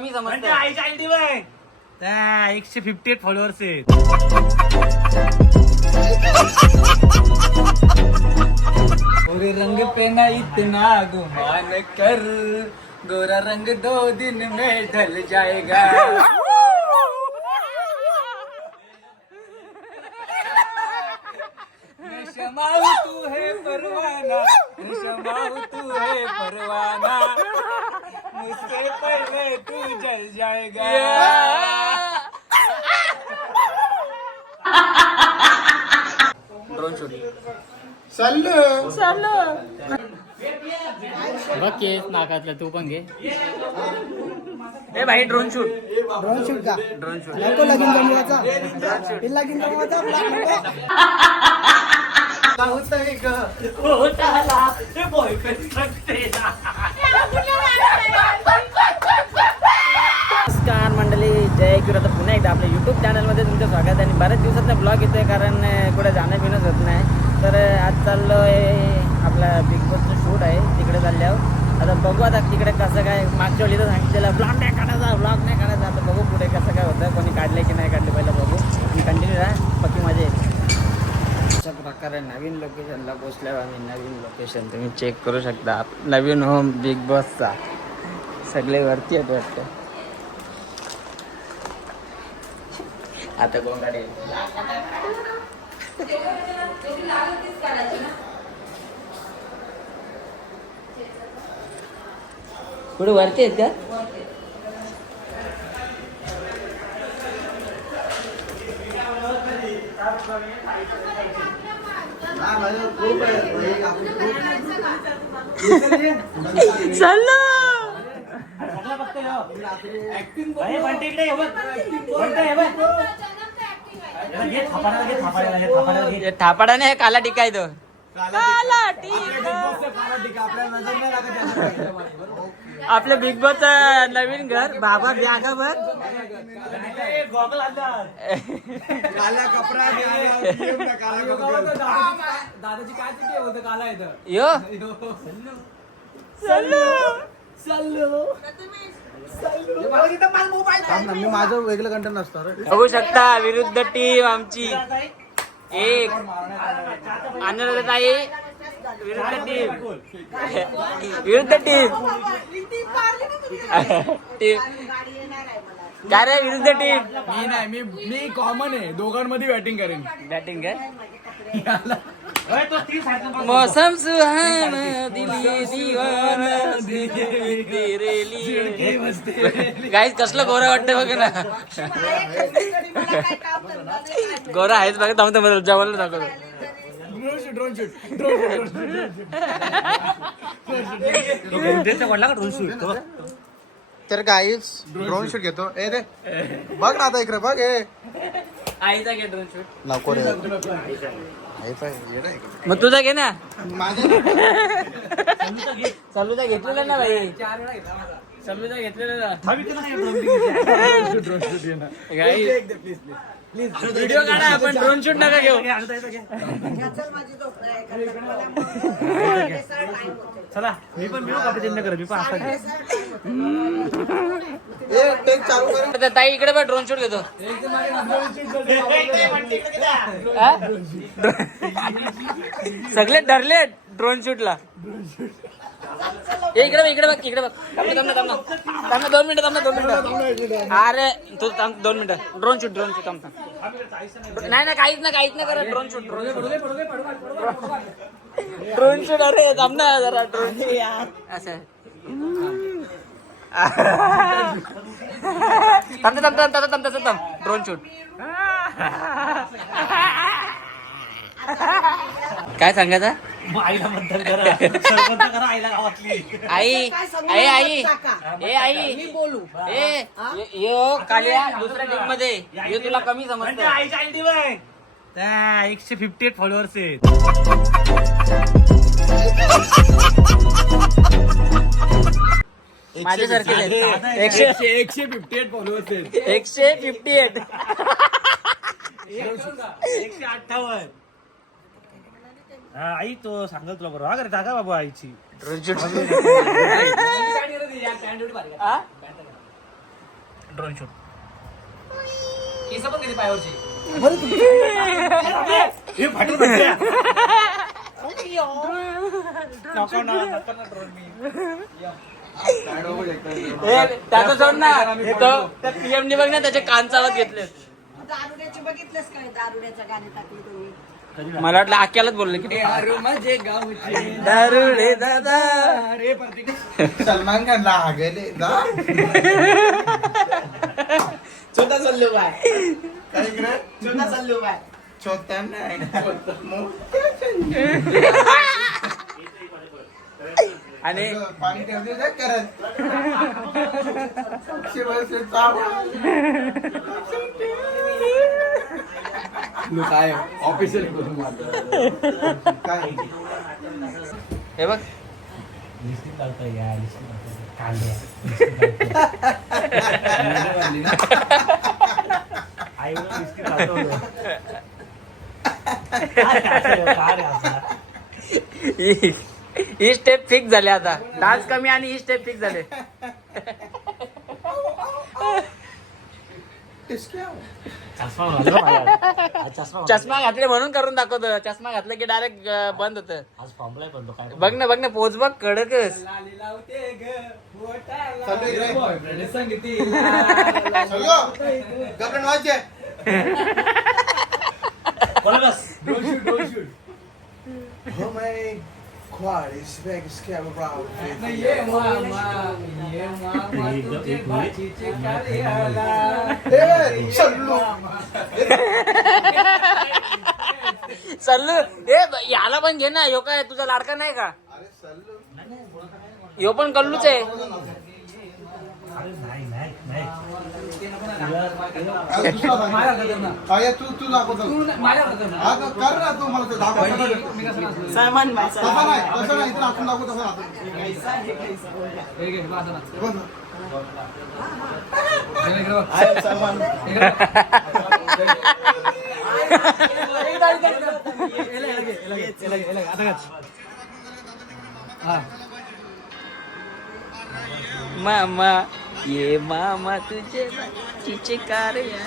मी म्हणजे समजतं आईच्या आयडी बघ. त्या एकशे फिफ्टी एट फॉलोअर्स आहेत. गोरे रंग पे ना इतना गुमान कर। गोरा रंग दो दिन में ढल जाएगा। तू है परवाना। तू है परवाना। मुझसे पहले तू जल जाएगा। ड्रोन शूट बघ के नाकातलं तू पण घे. ए भाई ड्रोन शूट ड्रोन शूट का? ड्रोन शूट नको लगीन जमवायचा हे लगीन जमवायचा नमस्कार मंडळी जय किरो आता पुन्हा एकदा आपल्या यूट्यूब चॅनलमध्ये तुमचं स्वागत आहे. आणि बऱ्याच दिवसात ब्लॉग येतोय कारण कुठे जाणं बिणंच होत नाही. तर आज चाललो आहे आपला बिग बॉसचं शूट आहे तिकडे चालल्यावर. आता बघू आता तिकडे कसं काय मागच्या वेळी तर सांगितलेलं ब्लॉग नाही काढायचा ब्लॉग नाही काढायचा. आता बघू पुढे कसं काय होतं कोणी काढलं की नाही काढलं पहिलं बघू. आणि कंटिन्यू राहा पक्की मजा येते प्रकारे नवीन लोकेशनला पोचल्यावर आम्ही नवीन लोकेशन तुम्ही चेक करू शकता. नवीन होम बिग बॉसचा सगळे वरती आहेत वाटतं. आता गोंगाडे कुठे वरती आहेत का? अरे बंटी इकडे ये बघ. बंटी ये बघ. घे थापाड्याला घे थापाड्याला घे थापाड्याला घे थापाडा नाही काला टिका आहे तो आपलं बिग बॉस नवीन घर. बाबा आणला दादाची काय चुकी होतं काला येतं यो. मी माझं वेगळं कंटेंट नसतं रे. बघू शकता विरुद्ध टीम आमची. एक. ताई. विरुद्ध टीम विरुद्ध टीम टीम काय रे? विरुद्ध टीम मी नाही मी मी कॉमन आहे दोघांमध्ये बॅटिंग करेन बॅटिंग कर मौसम सुहाना दिली दीवाना तेरे लिए गाईस कसलं गोरा वाटतं बघ ना. गोरा आहेच बघा थांबतो मला जेवण ड्रोन शूट ड्रोन शूट वडला का ड्रोन शूट तो तर गाईच ड्रोन शूट घेतो ए दे बघ ना आता इकडे बघ ए आईचा घे ड्रोन शूट नको रे पाय? मग तुझा घे ना माझं चालूचा घेतलेला ना भाई चालूचा घेतलेला ना व्हिडिओ काढा आपण ड्रोन शूट नका घेऊ. चला मी पण मिळू का करत मी पण असा ताई इकडे बघ ड्रोन शूट घेतो? सगळे डरले ड्रोन शूटला ए इकडे बघ इकडे बघ इकडे बघ थांब ना, थांब थांब थांब दोन मिनिटं थांब दोन मिनिटं अरे तू थांब दोन मिनिटं ड्रोन शूट ड्रोन शूट थांब थांब नाही नाही काहीच नाही काहीच नाही करा ड्रोन शूट ड्रोन शूट अरे थांब ना जरा ड्रोन असं थांब थांब थांब थांब थांब थांब थांब ड्रोन शूट काय सांगायचं? आईला मतदान करा. सरपंच करा आईला गावातली. आई आई. आई ए आई. बोलू. ए यो कालिया दुसऱ्या टीममध्ये यो तुला कमी म्हणजे समजतं आईच्या आयडी बघ. त्या एकशे फिफ्टी एट फॉलोअर्स आहेत. माझ्यासारखे एकशे एकशे फिफ्टी एट फॉलोअर्स आहेत. एकशे फिफ्टी एट एकशे अठ्ठावन्न. हा आई तो सांगल तुला बरोबर करे टाका बाबा आईची. Drone shoot. केस पण पायावरची. हे. नको ना, नको ना drone मी. त्याचं सोड ना. तो त्या पीएम ने बघ ना त्याचे कान चालत घेतले दारुड्याचे बघितलेस काय दारुड्याचं गाणे टाकले तुम्ही. मला वाटलं आक्यालाच बोलले की दारुडे दादा. सलमान खान ला गेले जा छोटा सल्लू बाय. छोटा सल्लू बाय. नाही आणि पाणी करत? काय ऑफिशियल काय? हे बघ. ही ही स्टेप फिक्स झाले आता. डान्स कमी आणि ही स्टेप फिक्स झाले. चष्मा घातले म्हणून करून दाखवतो. चष्मा घातलं की डायरेक्ट बंद होतं. आज फॉर्मला पडलो काय बघ ना बघ ना पोच बघ कडकच चालू हो ए चल्लू चालू ए ब- याला पण घे ना ह्यो काय तुझा लाडका नाही का ह्यो पण कल्लूच आहे तू तू दाखवतो कर ना तू मला तसं नाही तसं नाही इथं आपण दाखवू तसं मामा. ये मामा तुझे चिचे कार्य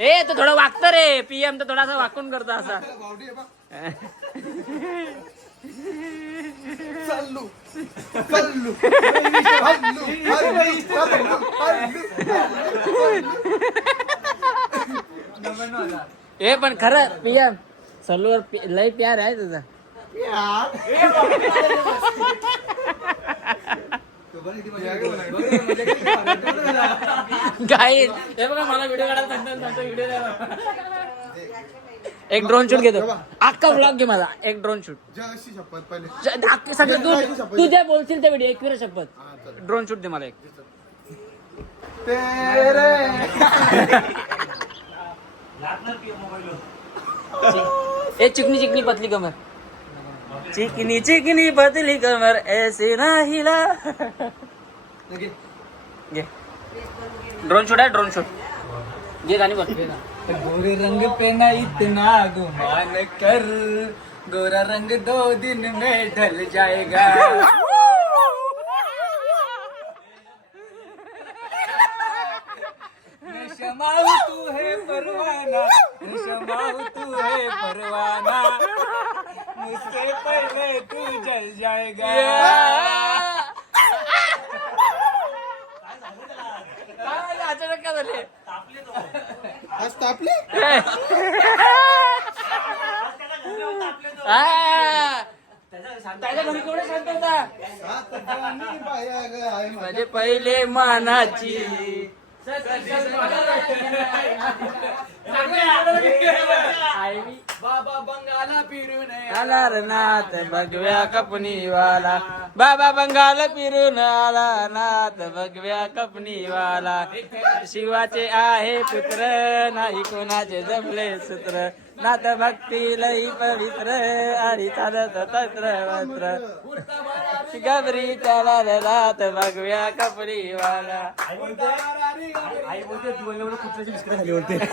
ए तो थोडं वागत रे. पीएम तर थोडासा वाकून करतो असा. हल्लू. ए पण खरं पीएम सल्लूवर पी- लय प्यार आहे तुझा. काय हे बघा मला व्हिडिओ काढायला सांगतात सांगतो व्हिडिओ एक ड्रोन शूट घेतो. अख्खा ब्लॉग घे माझा एक ड्रोन शूट शपथ पहिले सगळे तू तू जे बोलशील ते व्हिडिओ एकविरा शपथ. ड्रोन शूट दे मला एक. तेरे. ए चिकनी चिकनी पतली कमर। चिकनी चिकनी पतली कमर ऐसे ना हिला। घे ड्रोन शूट है ड्रोन शूट। ये गाणी बघ गोरे रंग पे ना इतना गुमान कर गोरा रंग दो दिन में ढल जाएगा। शमाऊ तू है परवाना. शमाऊ तू है परवाना. मुझसे पहले तू जल जाएगा. काय अचानक का झाले? आज तापले? त्याच्या घरी होता. माझे पहिले मानाची. बाबा बंगाला फिरून आला. रे नाथ भगव्या कपनीवाला. बाबा बंगाल फिरून आला नाथ भगव्या कपनीवाला. शिवाचे आहे पुत्र नाही कोणाचे जमले सूत्र. नाथ भक्ती लई पवित्र आणि चालत तत्र वस्त्र गबरी चला नाथ भगव्या कपनीवाला आई बोलते बिस्किट खाली बोलते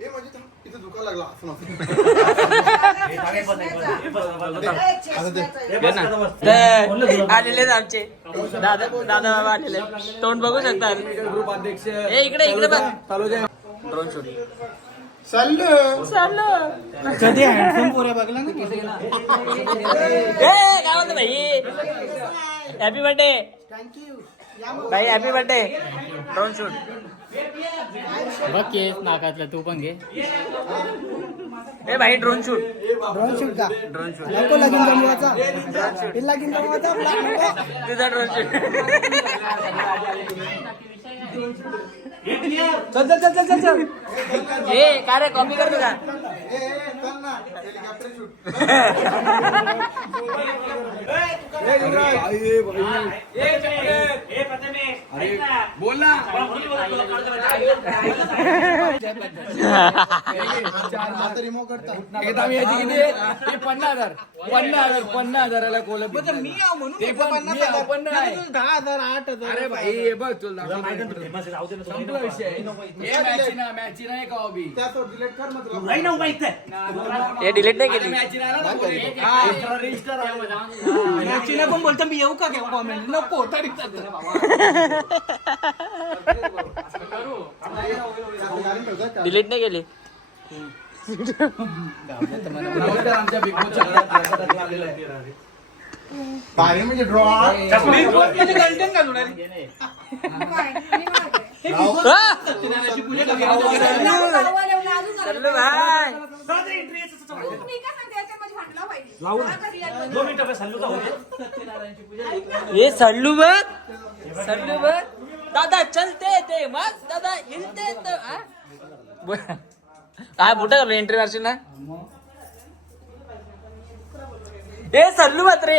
म्हणजे थांब, इथं दुखा लागला असं नसतं. आलेले आमचे. दादा दादा बाबा आलेले तोंड बघू शकता. ग्रुप अध्यक्ष इकडे इकडे बघ. ड्रोन शूट कधी हँडसम पोऱ्या बघला ना ए काय म्हणतो भाई? हॅपी बर्थडे थँक्यू भाई हॅपी बर्थडे ड्रोन शूट बघ केस नाकातलं तू पण घे. ए भाई ड्रोन शूट ड्रोन शूट का? ड्रोन शूट नको लगीन जमवायचा. हे लगीन जमवायचा? तुझा ड्रोन शूट चल चल चल चल चल. चल ए काय रे कॉपी करतो का ए, ए, चल ना. हेलिकॉप्टर शूट पन्नास हजार पन्नास हजार पन्नास हजाराला कोल्हापूर मी दहा हजार आठ हजार अरे भाई हे. बघ तुला. संपला विषय मॅची नाही का हॉबी हे. डिलीट नाही केली मॅची नाही रजिस्टर याचीला पण बोलतो मी येऊ का घेऊ कॉमेंट नको तरी. डिलीट नाही केली. नमस्कार आमच्या बिग बॉसच्या घरात आलेलं आहे. भारी म्हणजे ड्रॉ कंटेंट घालून ये सल्लू बघ. सल्लू बघ. दादा चलते ते मग दादा हिलते हा? काय बुटा करलो एंट्री मारशील ना ए सल्लू मात्रे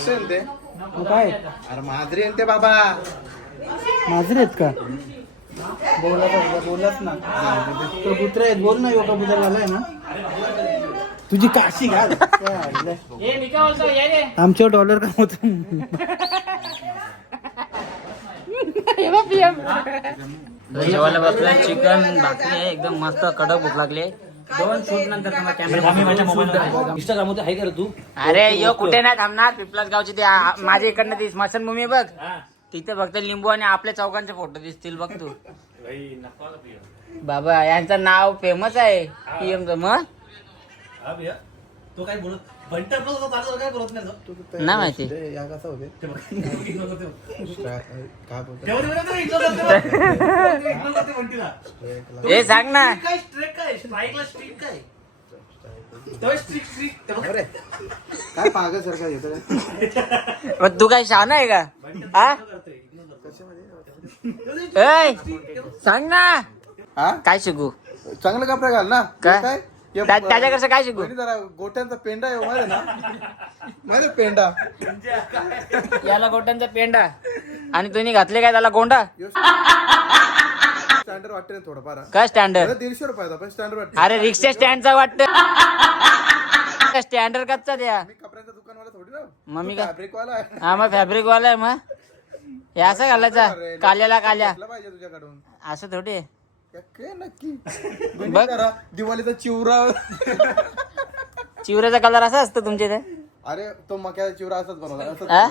असेल ते काय? अरे माधुरी आणि ते बाबा. माजरे आहेत का? बोला बोलत ना. कबूतर आहेत बोल ना यो कबूतर झालाय ना? तुझी काशी घाल. आमच्यावर डॉलर कमवतो जेवायला चिकन भाकरी आहे एकदम मस्त कडक भूक लागली दोन शूट नंतर तुम्हाला कॅमेरा इंस्टाग्राममध्ये आहे तू? अरे यो कुठे नाही थांबणार? पिपलास गावची ती आ- माझ्या इकडनं ती स्मशानभूमी बघ. तिथे फक्त लिंबू आणि आपल्या चौकांचे फोटो दिसतील बघ तू. बाबा यांचं नाव फेमस आहे. पीएम मग? तो काय बोलत बंटर प्लस होता काय बोलत नाही तो. नाही माहिती. या कसं होते? ते बघ, ignore करते बघ. काय काय बोलतो तेव्हा तेव्हा तो ignore करते बघ. Ignore करते बंटीला. हे सांग ना. काय स्ट्रेक काय? स्ट्राईकला स्ट्रीक काय? तेव्हा स्ट्रिक स्ट्रिक तेव्हा अरे काय पागल सारखं येतं मग तू काय शान आहे का? हा? करते करते सांग ना. हा? काय शिकू? चांगले कपडे घाल ना. काय? काय? त्या- त्याच्याकडचं काय शिकू? जरा गोट्यांचा पेंडा आहे हो, माहिती आहे ना? माहिती आहे पेंडा? याला गोट्यांचा पेंडा. आणि तुम्ही घातले काय त्याला गोंडा? स्टँडर्ड वाटते ना थोडंफार काय स्टँडर्ड अरे दीडशे रुपयाचा पण स्टँडर्ड वाटते. अरे रिक्षा स्टँडचा वाटत. स्टँडर्ड कच्चा द्या. मी कपड्यांचा दुकानवाला थोडी ना. मग मी काय फॅब्रिक वाला आहे. हा मग फॅब्रिक वाला आहे मग. हे असं घालायचा. काल्याला काल्या. पाहिजे तुझ्याकडून? असं थोडी आहे. या काय नक्की? बघ. करा. दिवाळीचा चिवरा. चिवऱ्याचा कलर असा असतं तुमच्या इथे? अरे तो मक्याचा चिवरा असाच बनवला. असंच हा.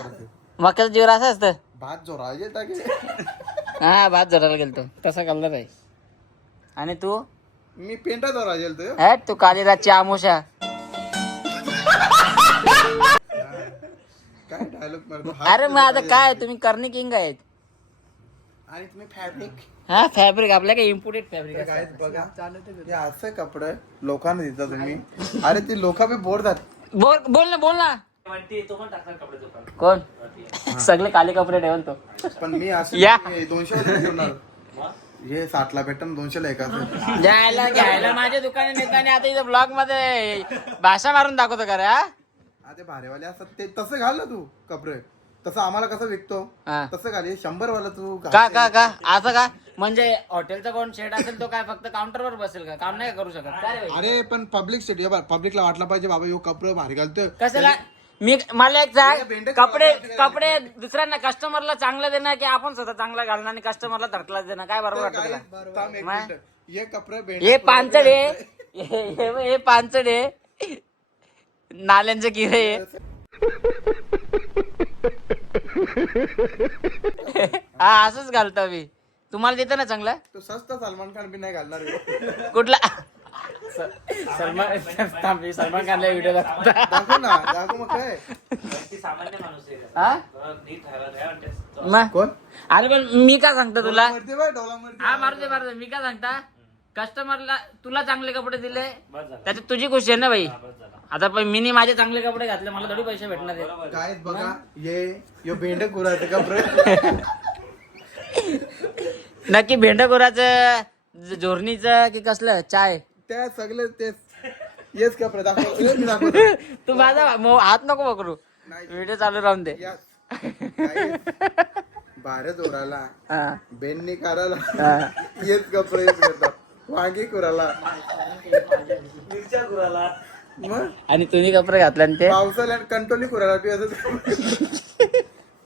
मक्याचा चिवरा असं असतं? भात जो राजे टाके हा भात झरायला गेलतो. तसा कलर आहे. आणि तू? मी पेंटा गेलतो. हॅट तू कालिराजची आमोशा काय डायलॉग मारतो? अरे मग आता काय? तुम्ही करणे किंग आहेत. आणि तुम्ही फॅब्रिक हा फॅब्रिक आपल्या काय इम्पोर्टेड फॅब्रिक काय बघा. हे असं कपडे लोकांना देता तुम्ही. अरे ते लोक बी बोर जात बोल बोल ना बोल ना. कोण? सगळे काले कपडे ठेवल तो. पण मी असं या. हे दोनशे हे साठला भेटन दोनशे ला एक असं जायला घ्यायला माझ्या दुकाने नेताने आता इथं ब्लॉगमध्ये भाषा मारून दाखवतो का रे हा? हा ते भारेवाले असतात. ते तसं घाल ना तू कपडे. तसं आम्हाला कसं विकतो? हा. तसं घाल. हे शंभर वाला तू घाल. का का का? असं का? म्हणजे हॉटेलचा कोण शेड असेल तो काय फक्त काउंटरवर बसेल का? काम नाही करू शकत? काय रे भाई? अरे पण पब्लिक सिटी पब्लिकला वाटला पाहिजे बाबा यो कपडे भारी घालतोय. कसं काय मी मला एक सांग भेंडे कपडे कपडे दुसऱ्यांना कस्टमरला चांगलं देणं की आपण स्वतः चांगला घालणं आणि कस्टमरला थटला देणं? काय बरोबर वाटतं काय? तुला? थांब एक मा- मिनिट. हे कपडे भेंडे हे पानचड आहे हे हे- हे पानचड आहे नाल्यांचे किरे आहे. हा असंच घालतो मी. तुम्हाला देतो ना चांगलं? तो सस्ता सलमान खान बी नाही घालणार ह्यो. कुठला? सलमान सलमान खानला व्हिडिओ दाखवतो दाखव. ना दाखव मग काय. ती सामान्य माणूस आहे. हा? जरा नीट राहायला द्या आणि ते- मग? कोण? अरे पण मी काय सांगतो तुला? मरते बाय डोला मरते. हा मारू दे मारू दे मी काय सांगता? कस्टमरला तुला चांगले कपडे दिले? बस झालं. त्याच्यात तुझी खुशी आहे ना बस झालं. आता पण मी माझे चांगले कपडे घातले मला थोडी पैसे भेटणार आहेत. काय बघा ये यो भेंड कुराचे कपडे नक्की भेंडकोराचं झोरणीचं की कसलं? चाय. त्या सगळे तेच. येच कपडे दाखव हे मी दाखवतो. तू माझा मो- हात नको पकडू. नाही. व्हिडिओ चालू राहून दे. या. काय? भारत ओराला हा, बेननी करायला. हा. येच कपडे यूज करतात वांगी कुराला. मग? आणि तुम्ही कपडे घातले आणि ते? पावसाला कंट्रोली कुराला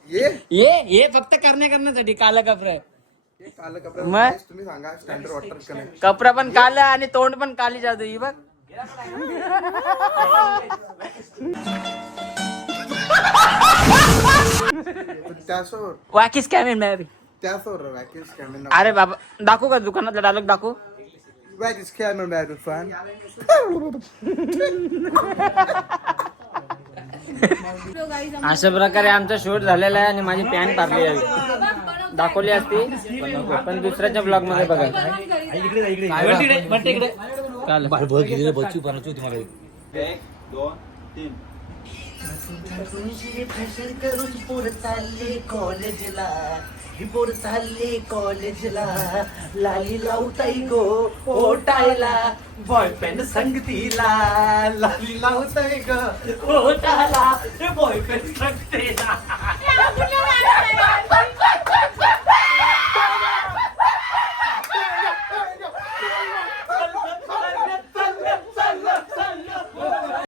ये. ये हे फक्त करण्या करण्यासाठी काला कपडे हे काल कपडे. मग? तुम्ही सांगा स्टँडर्ड वाटर का नाही कपडा पण काला आणि तोंड पण काली जादू ही बघ. पण त्यासोर वाकीस कॅमेन मॅरी त्यासोर वॅकिस कॅमेरा अरे बाबा दाखवू का दुकानातला डायलॉग दाखवू. वॅकिस फॅन अशा प्रकारे आमचा शूट झालेला आहे आणि माझी पॅन पारली आहे. दाखवली असती. पण दुसऱ्याच्या ब्लॉगमध्ये बघा इकडे जा, इकडे. जा. इकडे. काल कॉलेजला. लाली लावताई गो ओटायला. बॉयफ्रेंड संगतीला. लाली लावताय ग ओटाला बॉयफ्रेंड संगतीला.